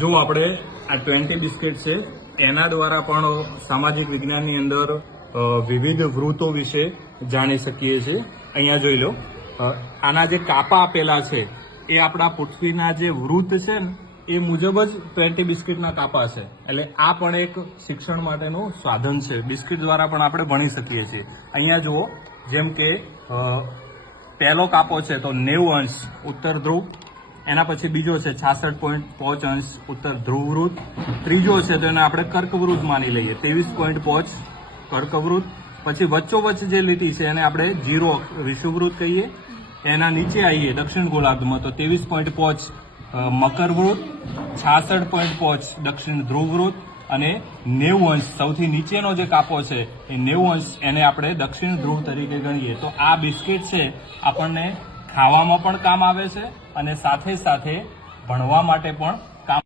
જો આપણે આ 20 બિસ્કિટ છે એના દ્વારા પણ સામાજિક વિજ્ઞાનની અંદર વિવિધ વૃત્તો વિશે જાણી શકીએ છીએ. અહીંયા જોઈ લો, આના જે કાપા આપેલા છે એ આપણા પૃથ્વીના જે વૃત્ત છે ને એ મુજબ જ 20 બિસ્કિટના કાપા છે. એટલે આ પણ એક શિક્ષણ માટેનું સાધન છે. બિસ્કિટ દ્વારા પણ આપણે ભણી શકીએ છીએ. અહીંયા જુઓ, જેમ કે પહેલો કાપો છે તો 90 અંશ ઉત્તર ધ્રુવ, એના પછી બીજો છે 66.5 અંશ ઉત્તર ધ્રુવ વૃત્ત, ત્રીજો છે તો એને આપણે કર્કવૃત્ત માની લઈએ 23.5 કર્કવૃત્ત, પછી વચ્ચોવચ્ચ જે લીટી છે એને આપણે 0 વિષુવવૃત્ત કહીએ. એના નીચે આવીએ દક્ષિણ ગોળાર્ધમાં તો 23.5 મકરવૃત્ત, 66.5 દક્ષિણ ધ્રુવ વૃત્ત અને 90 અંશ સૌથી નીચેનો જે કાપો છે એ 90 અંશ એને આપણે દક્ષિણ ધ્રુવ તરીકે ગણીએ. તો આ બિસ્કિટ છે આપણને ખાવામાં પણ કામ આવે છે અને સાથે સાથે ભણવા માટે પણ